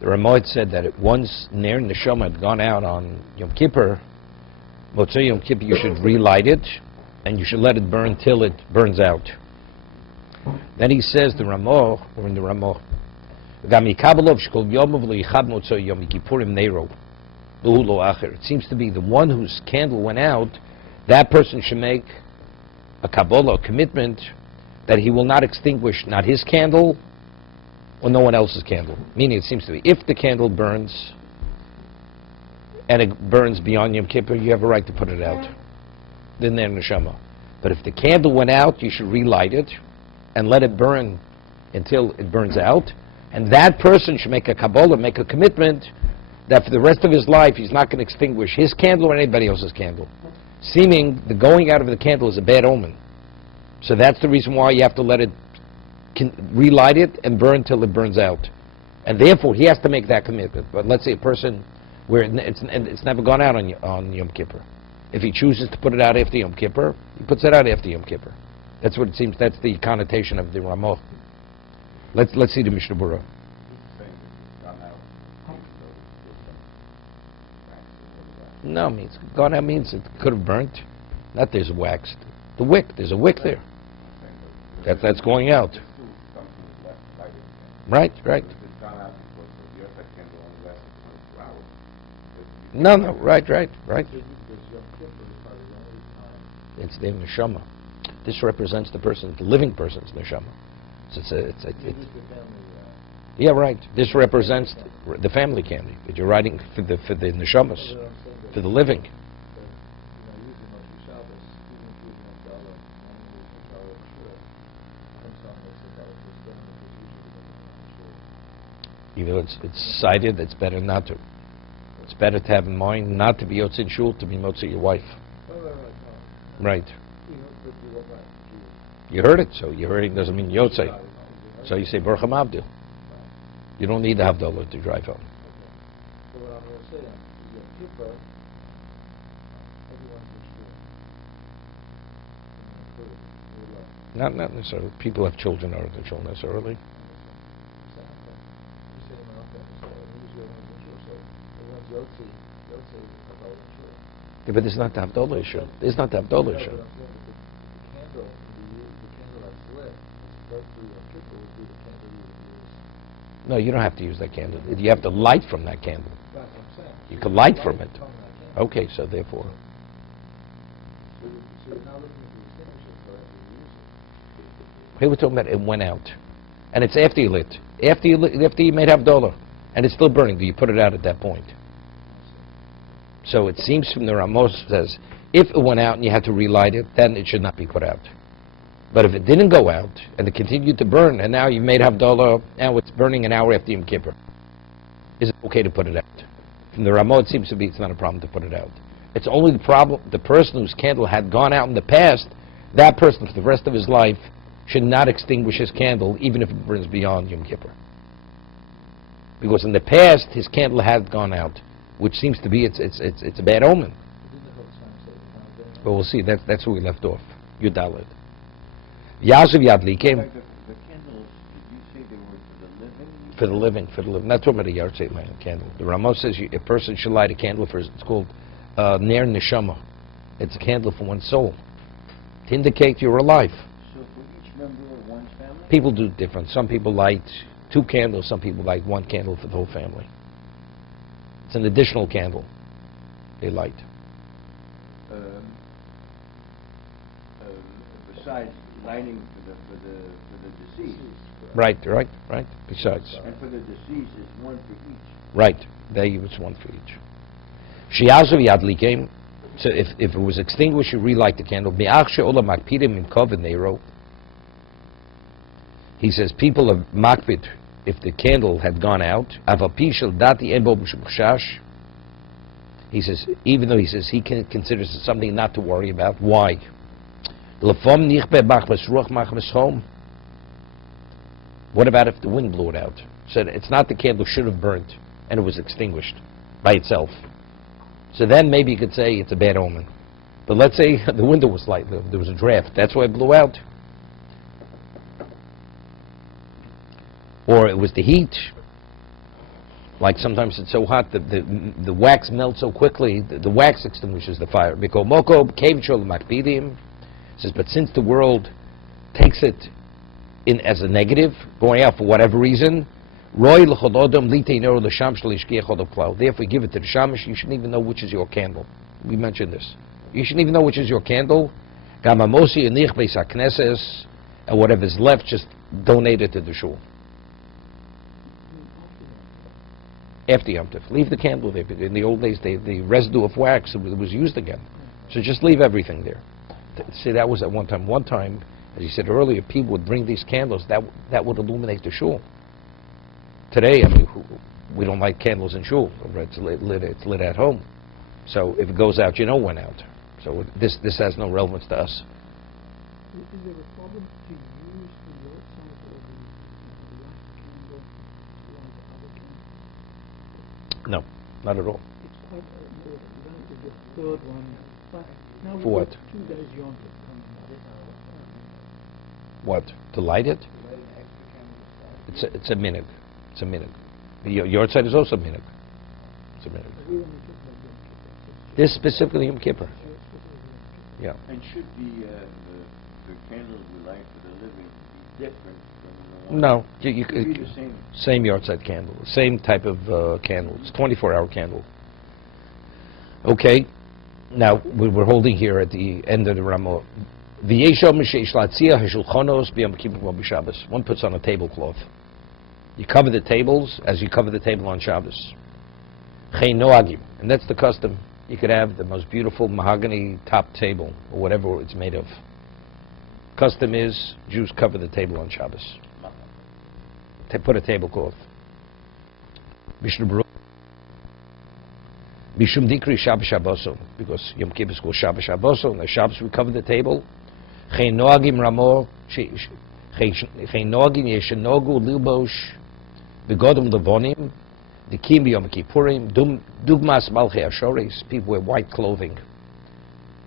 The Ramah said that once Ner Neshama had gone out on Yom Kippur, Motzei Yom Kippur, you should relight it, and you should let it burn till it burns out. Then he says, the Ramah, or in the Ramah, it seems to be the one whose candle went out, that person should make a Kabbalah, a commitment, that he will not extinguish not his candle or no one else's candle. Meaning, it seems to be, if the candle burns, and it burns beyond Yom Kippur, you have a right to put it out. Then they're neshama. But if the candle went out, you should relight it and let it burn until it burns out. And that person should make a Kabbalah, make a commitment that for the rest of his life he's not going to extinguish his candle or anybody else's candle. Seeming the going out of the candle is a bad omen. So that's the reason why you have to let it relight it and burn till it burns out. And therefore he has to make that commitment. But let's say a person where it's never gone out on Yom Kippur. If he chooses to put it out after Yom Kippur, he puts it out after Yom Kippur. That's what it seems, that's the connotation of the Ramah. Let's see the Mishna Berura. No, means gone out means it could have burnt. Not there's waxed. The wick, there's a wick there. That's going out. Right. No, right. It's the neshama. This represents the person, the living person's neshama. Yeah, right. This represents the family candy that you're writing for the neshamas, for the living. Even though it's cited, it's better not to. It's better to have in mind not to be Yotzei Shul, to be Motzei your wife. Right. You heard it, so you heard it doesn't mean Yotzei. So you say Baruch HaMavdil. You don't need the Havdalah to drive home. Not necessarily. People have children or their children necessarily. Yeah, but it's not the Havdalah issue. It's not the Havdalah issue. No, you don't have to use that candle. You have to light from that candle. You can light from it. Okay, so therefore. Here we're talking about it went out. And it's after you lit. After you made Havdalah. And it's still burning. Do you put it out at that point? So it seems from the Ramos says, if it went out and you had to relight it, then it should not be put out. But if it didn't go out and it continued to burn, and now you made Havdalah, now it's burning an hour after Yom Kippur, is it okay to put it out? From the Ramah, it seems to be it's not a problem to put it out. It's only the problem, the person whose candle had gone out in the past, that person for the rest of his life should not extinguish his candle, even if it burns beyond Yom Kippur. Because in the past, his candle had gone out, which seems to be it's a bad omen. But we'll see. That's where we left off. Yudalid. Yazav Yadli came. The candles, did you say they were for the living? For the living. Not talking about a yahrzeit lighting candle. The Ramos says a person should light a candle for. It's called Ner Neshama. It's a candle for one's soul to indicate you're alive. So for each member of one's family? People do different. Some people light 2 candles. Some people light 1 candle for the whole family. It's an additional candle they light. Besides lighting for the deceased. Right. Besides. And for the deceased, it's 1 for each. Right. There it's 1 for each. Shiazav Yadlikim. So if it was extinguished, you relight the candle. He says people of makpid, if the candle had gone out, he says, even though he says he considers it something not to worry about. Why? What about if the wind blew it out? So it's not the candle should have burnt and it was extinguished by itself. So then maybe you could say it's a bad omen. But let's say the window was light, there was a draft, that's why it blew out. Or it was the heat. Like sometimes it's so hot, the wax melts so quickly, the wax extinguishes the fire. Because Moko cave makpidim says, but since the world takes it in as a negative, going out for whatever reason, therefore give it to the shamash. You shouldn't even know which is your candle. We mentioned this. You shouldn't even know which is your candle. And whatever's left, just donate it to the shul. After Yom Tov. Leave the candle there. In the old days, the residue of wax was used again. So just leave everything there. See, that was at one time. One time, as you said earlier, people would bring these candles. That would illuminate the shul. Today, I mean, we don't light candles in shul. It's lit at home. So if it goes out, you know it went out. So this has no relevance to us. Is there a problem to use the outside of the wax candle like the other candle? No, not at all. It's quite more than the third one. But now For what? 2 days Yom Kippur coming. What? To light it? It's a minute. It's a minute. Your side is also a minute. It's a minute. We only talk about Yom Kippur. This specifically Yom Kippur. Yeah. And should the candles we light for the living be different from the one? No, you Should be the same. same yard side candle, same type of candle. It's 24-hour candle. Okay. Now we're holding here at the end of the Ramah. One puts on a tablecloth. You cover the tables as you cover the table on Shabbos. And that's the custom. You could have the most beautiful mahogany top table, or whatever it's made of. Custom is, Jews cover the table on Shabbos. They put a tablecloth. Mishna Berura Mishum Dikri Shabbos Shabboso, because Yom Kippur is called Shabbos Shabboso, and the Shabbos we cover the table. Chein Noagim Ramo, Chein Noagim Yeshenogu Libosh, Begodim Levonim, the Kim Yom Kippurim, Dugmas Malchei Ashoris, people wear white clothing,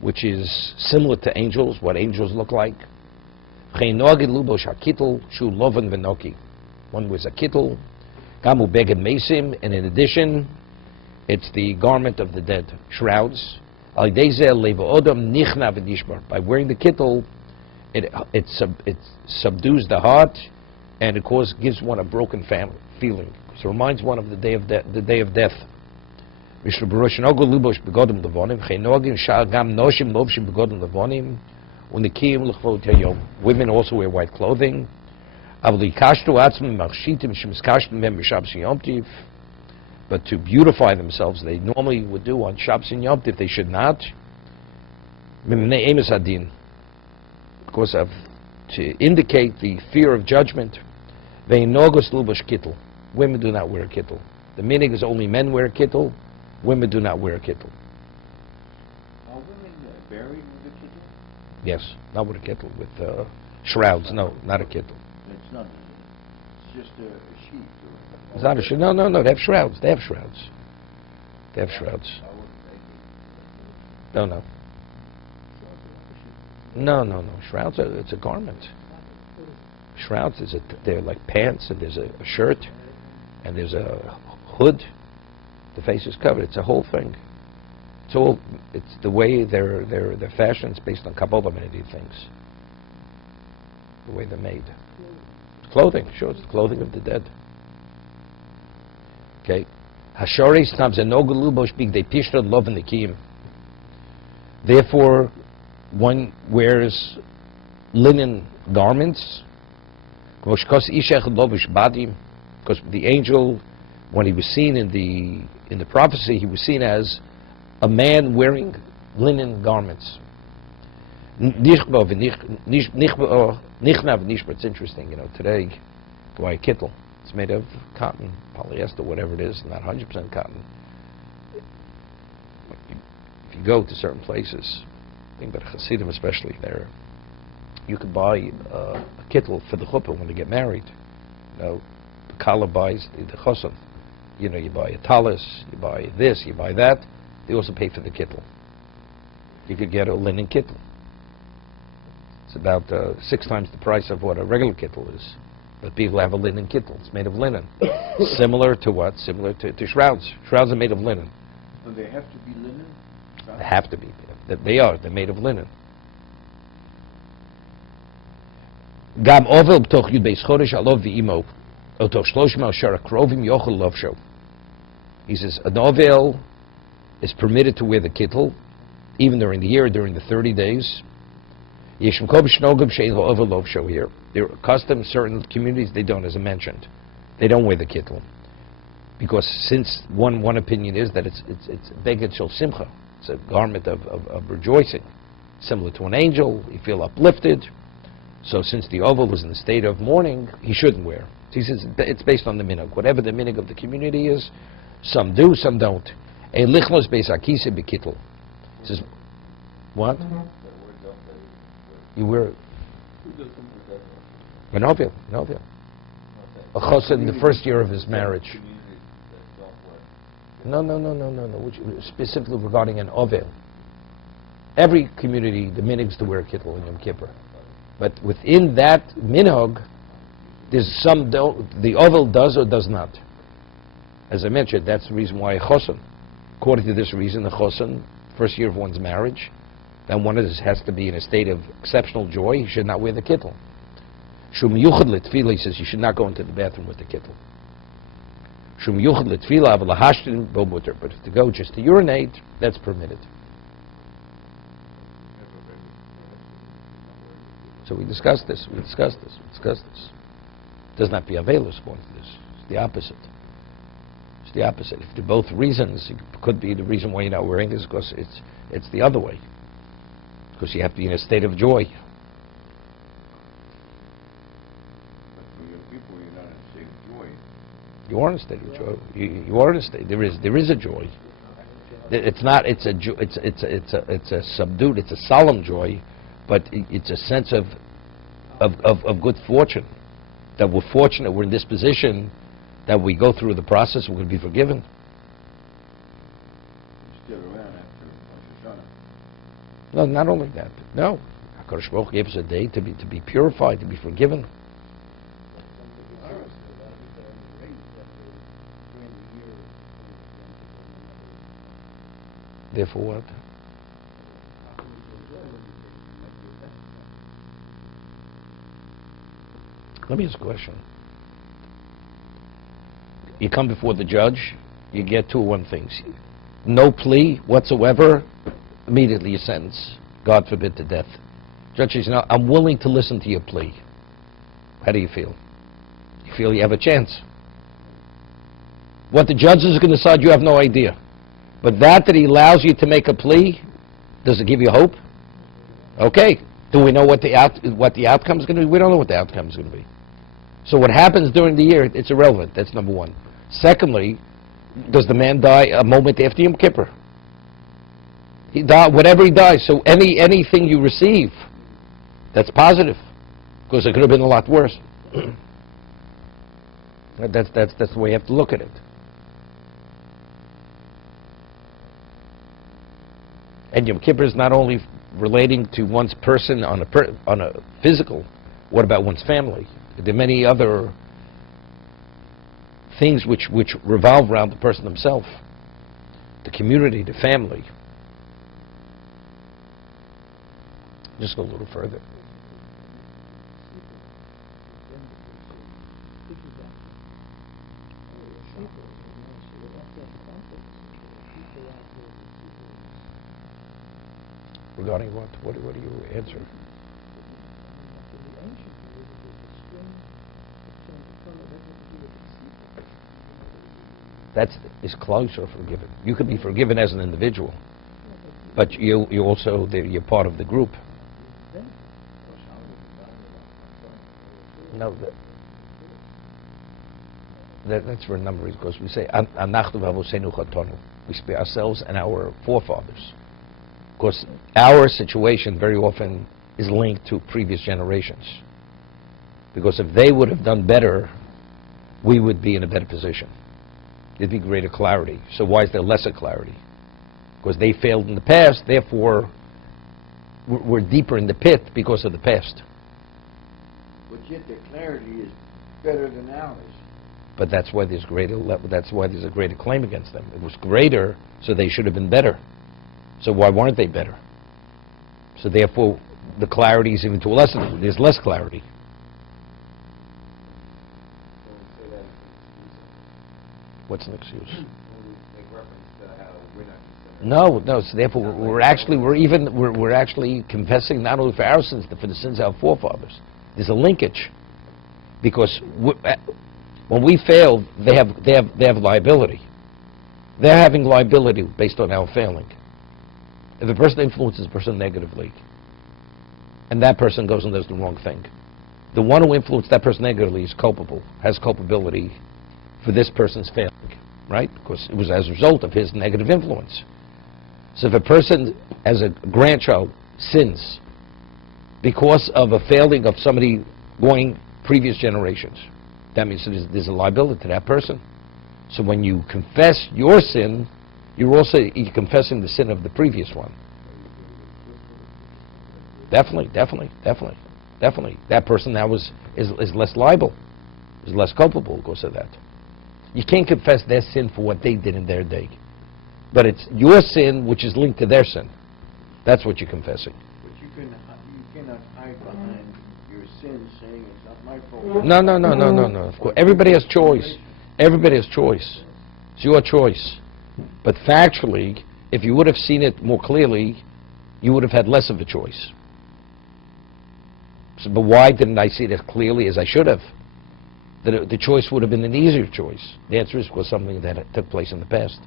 which is similar to angels, what angels look like. Chein Noagim Libosh HaKittel, Shu Lovan Venoki. One wears a kittel, Gamu Beged Mesim, and in addition, it's the garment of the dead, shrouds. By wearing the kittel, it subdues the heart, and of course gives one a broken feeling. So it reminds one of the day of death. Women also wear white clothing. But to beautify themselves, they normally would do on Shabbos and Yom Tov, they should not. Because of to indicate the fear of judgment. Women do not wear a kittel. The meaning is only men wear a kittel. Women do not wear a kittel. Are women buried with a kittel? Yes, not with a kittel, with shrouds. No, not a kittel. It's not. It's just a sheet. It's not a shroud. No. They have shrouds. They have shrouds. No. Shrouds are, it's a garment. Shrouds they're like pants, and there's a shirt, and there's a hood. The face is covered. It's a whole thing. It's the way their fashion's based on Kabbalah, many things. The way they're made. Clothing, sure, it's the clothing of the dead. Okay. Hashori stabs and nogalubosh big they pishra love in the kiyim. Therefore, one wears linen garments. Because the angel, when he was seen in the prophecy, he was seen as a man wearing linen garments. It's interesting, today, buy a kittel. It's made of cotton, polyester, whatever it is, not 100% cotton. If you go to certain places, I think about Hasidim especially there, you could buy a kittel for the chuppah when they get married. The kala buys the chosan. You buy a talis, you buy this, you buy that. They also pay for the kittel. You could get a linen kittel. It's about 6 times the price of what a regular kittel is. But people have a linen kittel. It's made of linen. Similar to what? Similar to shrouds. Shrouds are made of linen. So they have to be linen? They have to be. They are. They're made of linen. Gam ovel b'toch yud beis chodesh alov v'imo otoch shloshim al shara krovim yochel lovsho. He says an ovel is permitted to wear the kittel even during the year, during the 30 days. Yeshem kol b'shnogim she'en lo ovel lovsho here. There are customs, certain communities, they don't, as I mentioned. They don't wear the kittel. Because since one opinion is that it's beged shel simcha. It's a garment of rejoicing. Similar to an angel, you feel uplifted. So since the ovel was in the state of mourning, he shouldn't wear. So he says it's based on the minhag. Whatever the minhag of the community is, some do, some don't. A lichnos beis akise bekittel. He says, what? You wear an ovel, an ovel. A chosen in the first year of his marriage. No. Which, specifically regarding an ovel. Every community, the minhag is to wear a kittel in Yom Kippur. But within that minhag, there's some the ovel does or does not. As I mentioned, that's the reason why a chosen. According to this reason, the chosen, first year of one's marriage, then one has to be in a state of exceptional joy. He should not wear the kittel. Shum yuchad l'tfila, he says you should not go into the bathroom with the kittel. Shum yuchad l'tfila av'lahashtin bo muter. But if to go just to urinate, that's permitted. So we discussed this. Does not be available according to this. It's the opposite. If the both reasons, it could be the reason why you're not wearing is because it's the other way. Because you have to be in a state of joy. But for your people, you're not in a state of joy. You are in a state of joy. You are in a state. There is a joy. It's not. It's a subdued. It's a solemn joy, but it's a sense of good fortune. That we're fortunate. We're in this position. That we go through the process. We're going to be forgiven. You're still around after Rosh Hashanah. No, not only that. No, HaKadosh Baruch Hu gave us a day to be purified, to be forgiven. Therefore what? Let me ask a question. You come before the judge, you get two or one things. No plea whatsoever, immediately you sentence, God forbid, to death. Judge says, I'm willing to listen to your plea. How do you feel? You feel you have a chance. What the judge is going to decide, you have no idea. But that he allows you to make a plea, does it give you hope? Okay. Do we know what the outcome is going to be? We don't know what the outcome is going to be. So what happens during the year, it's irrelevant. That's number one. Secondly, does the man die a moment after Yom Kippur? He died, whatever he dies. So anything you receive, that's positive, because it could have been a lot worse. That's the way you have to look at it. And Yom Kippur is not only relating to one's person on a physical. What about one's family? There are many other things which revolve around the person himself, the community, the family. Just go a little further. Regarding what? What do you answer? That is closer forgiven. You can be forgiven as an individual, but you're part of the group. No, that's for a number of reasons. Because we say, we spare ourselves and our forefathers. Because our situation very often is linked to previous generations. Because if they would have done better, we would be in a better position. There'd be greater clarity. So why is there lesser clarity? Because they failed in the past, therefore we're deeper in the pit because of the past. But yet the clarity is better than ours. But that's why there's that's why there's a greater claim against them. It was greater, so they should have been better. So why weren't they better? So therefore, the clarity is even to a lesser. There's less clarity. What's an excuse? Make reference to how we're not considered. No. So therefore, we're actually confessing not only for our sins, but for the sins of our forefathers. There's a linkage, because when we fail, they have liability. They're having liability based on our failing. If a person influences a person negatively, and that person goes and does the wrong thing, the one who influenced that person negatively is culpable, has culpability for this person's failing, right? Because it was as a result of his negative influence. So if a person, as a grandchild, sins because of a failing of somebody going previous generations, that means there's a liability to that person. So when you confess your sin, you're confessing the sin of the previous one. Definitely. That person now is less liable, is less culpable because of that. You can't confess their sin for what they did in their day. But it's your sin which is linked to their sin. That's what you're confessing. But you cannot hide behind your sin saying it's not my fault. No. Of course, everybody has choice. Everybody has choice. It's your choice. But factually, if you would have seen it more clearly, you would have had less of a choice. So, but why didn't I see it as clearly as I should have? The choice would have been an easier choice. The answer is because something that took place in the past.